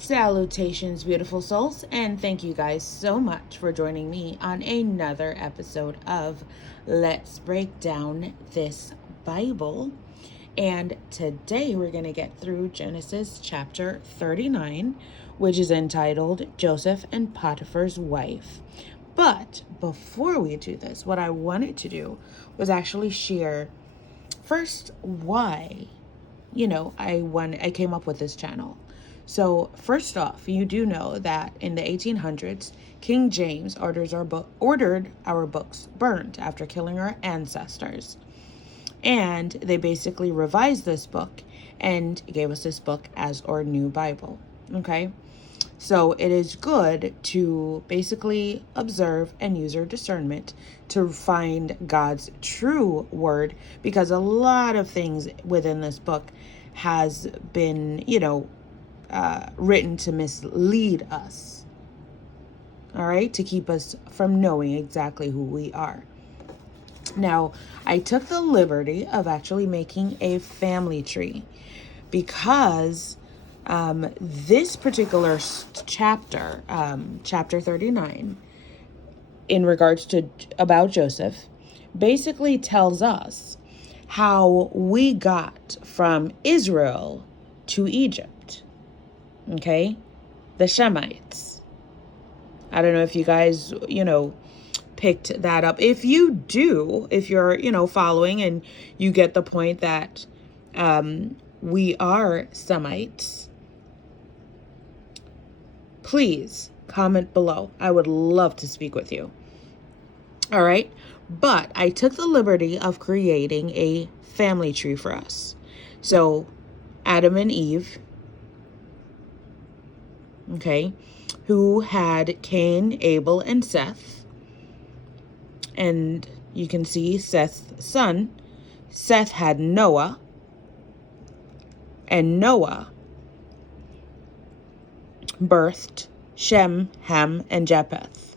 Salutations, beautiful souls, and thank you guys so much for joining me on another episode of Let's Break Down This Bible. And today we're going to get through Genesis chapter 39, which is entitled Joseph and Potiphar's Wife. But before we do this, what I wanted to do was actually share first why I came up with this channel. So first off, you do know that in the 1800s, King James ordered our books burned after killing our ancestors. And they basically revised this book and gave us this book as our new Bible. Okay? So it is good to basically observe and use your discernment to find God's true word, because a lot of things within this book has been, written to mislead us. All right, to keep us from knowing exactly who we are. Now, I took the liberty of actually making a family tree because this particular chapter, chapter 39, in regards to about Joseph, basically tells us how we got from Israel to Egypt. Okay? The Shemites. I don't know if you guys, picked that up. If you do, if you're, following and you get the point that we are Semites, please comment below. I would love to speak with you. All right. But I took the liberty of creating a family tree for us. So Adam and Eve, okay, who had Cain, Abel, and Seth. And you can see Seth's son. Seth had Noah. And Noah birthed Shem, Ham, and Japheth.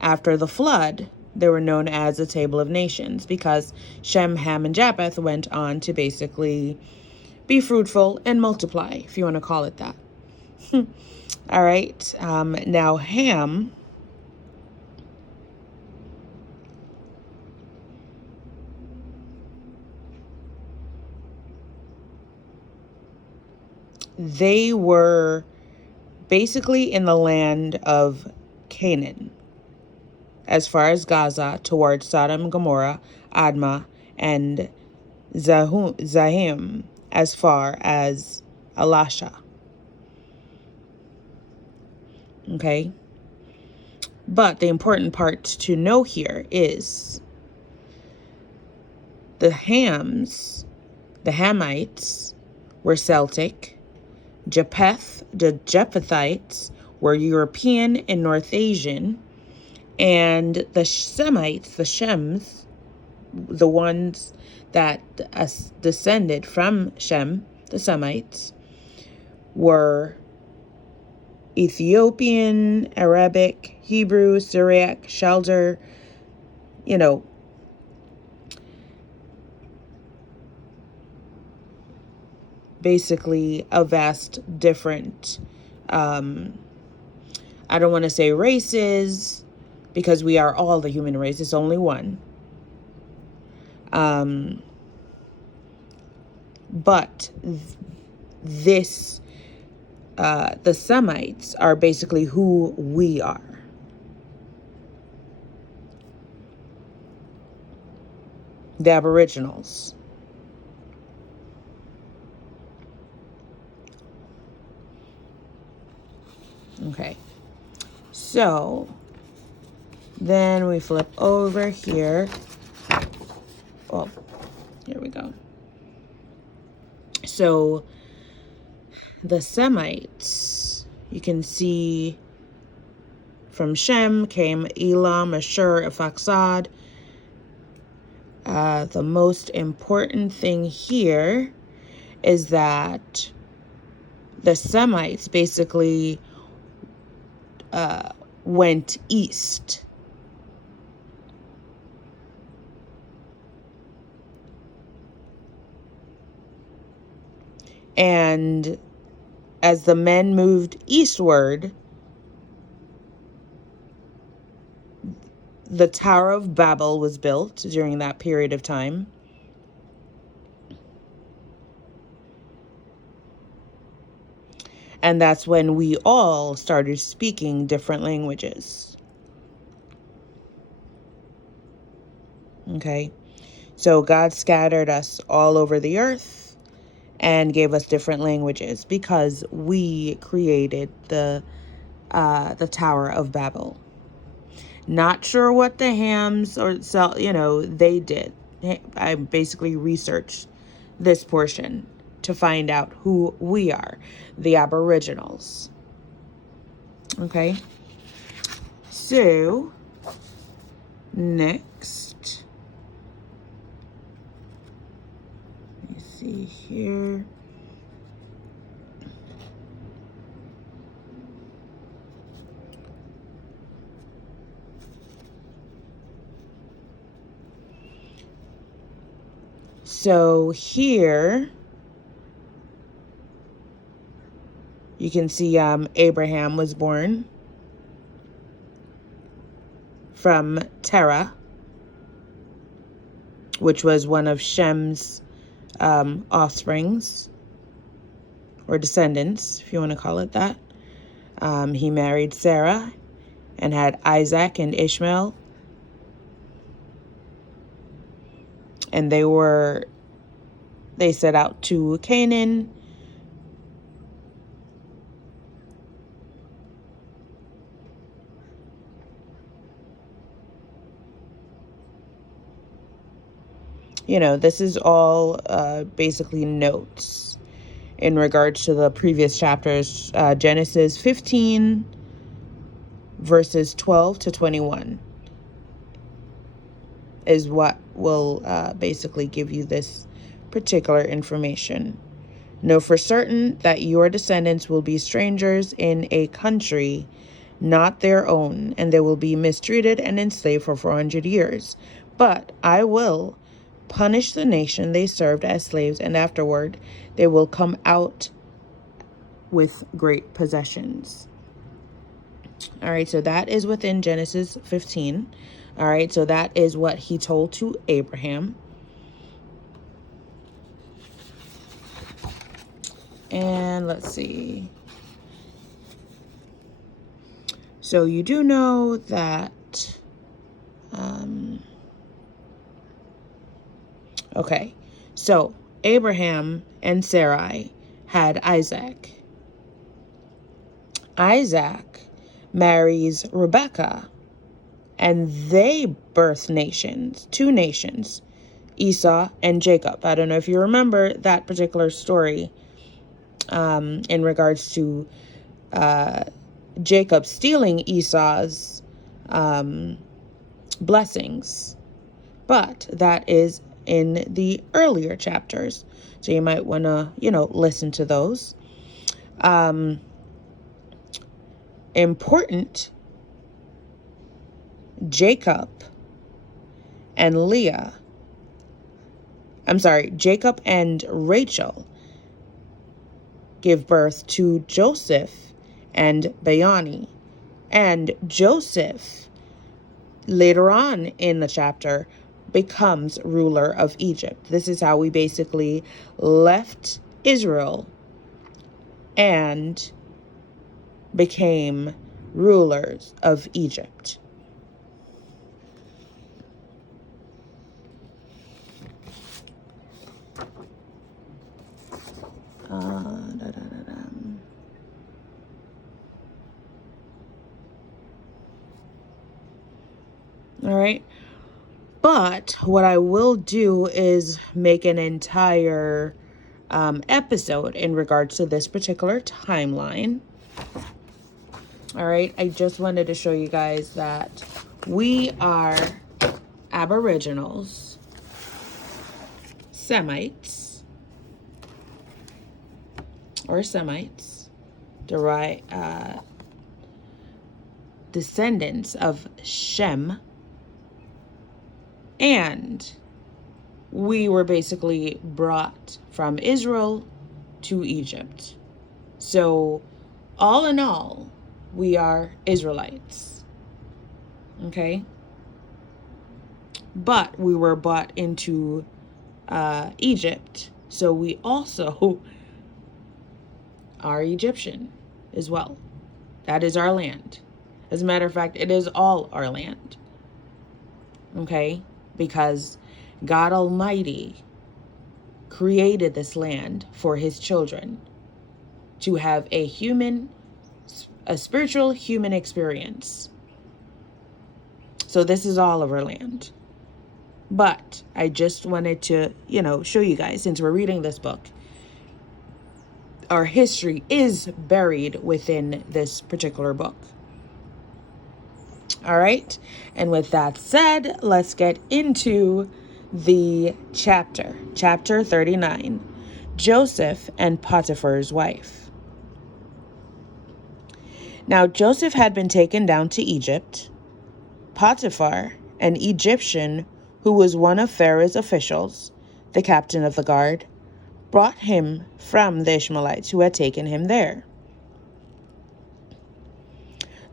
After the flood, they were known as the Table of Nations because Shem, Ham, and Japheth went on to basically be fruitful and multiply, if you want to call it that. All right. Now, Ham, they were basically in the land of Canaan, as far as Gaza, towards Sodom, Gomorrah, Admah, and Zahim, as far as Elisha. Okay? But the important part to know here is the Hamites were Celtic, the Japhethites were European and North Asian, and the Semites, the Shems, the ones that descended from Shem, the Semites, were Ethiopian, Arabic, Hebrew, Syriac, Chaldean, basically a vast different, I don't want to say races, because we are all the human race. It's only one. But this, the Semites are basically who we are. The Aboriginals. Okay. So then we flip over here. Oh, here we go. So the Semites, you can see from Shem came Elam, Ashur, Arphaxad. The most important thing here is that the Semites basically went east. And as the men moved eastward, the Tower of Babel was built during that period of time. And that's when we all started speaking different languages. Okay. So God scattered us all over the earth and gave us different languages because we created the Tower of Babel. Not sure what the Hams or they did. I basically researched this portion to find out who we are, the Aboriginals. Okay. So next, let me see here. So here you can see Abraham was born from Terah, which was one of Shem's offsprings or descendants, if you want to call it that. He married Sarah and had Isaac and Ishmael. And they set out to Canaan. This is all basically notes in regards to the previous chapters. Genesis 15, verses 12 to 21 is what will basically give you this particular information. Know for certain that your descendants will be strangers in a country not their own, and they will be mistreated and enslaved for 400 years. But I will punish the nation they served as slaves, and afterward they will come out with great possessions. All right, so that is within Genesis 15. All right, so that is what he told to Abraham. And let's see. So you do know that, okay, so Abraham and Sarai had Isaac. Isaac marries Rebekah, and they birth two nations, Esau and Jacob. I don't know if you remember that particular story in regards to Jacob stealing Esau's blessings. But that is in the earlier chapters. So you might want to, listen to those. Important, Jacob and Rachel give birth to Joseph and Bayani. And Joseph, later on in the chapter, becomes ruler of Egypt. This is how we basically left Israel and became rulers of Egypt. All right. But what I will do is make an entire episode in regards to this particular timeline. All right. I just wanted to show you guys that we are Aboriginals, Semites, descendants of Shem, and we were basically brought from Israel to Egypt. So, all in all, we are Israelites. Okay? But we were brought into Egypt. So we also are Egyptian as well. That is our land. As a matter of fact, it is all our land. Okay? Because God Almighty created this land for his children to have a spiritual human experience. So this is all of our land. But I just wanted to, show you guys, since we're reading this book, our history is buried within this particular book. All right. And with that said, let's get into the chapter 39, Joseph and Potiphar's wife. Now Joseph had been taken down to Egypt. Potiphar, an Egyptian who was one of Pharaoh's officials, the captain of the guard, brought him from the Ishmaelites who had taken him there.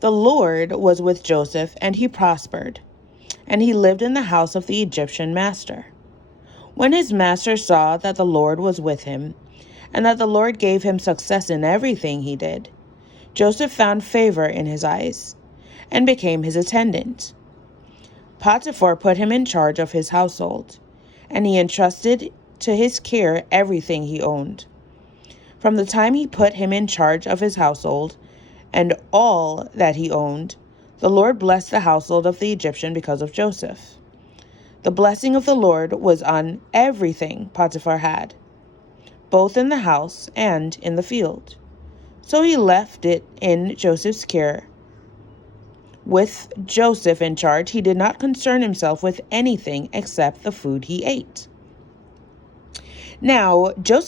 The Lord was with Joseph, and he prospered, and he lived in the house of the Egyptian master. When his master saw that the Lord was with him, and that the Lord gave him success in everything he did, Joseph found favor in his eyes, and became his attendant. Potiphar put him in charge of his household, and he entrusted to his care everything he owned. From the time he put him in charge of his household and all that he owned, the Lord blessed the household of the Egyptian because of Joseph. The blessing of the Lord was on everything Potiphar had, both in the house and in the field. So he left it in Joseph's care. With Joseph in charge, he did not concern himself with anything except the food he ate. Now, Joseph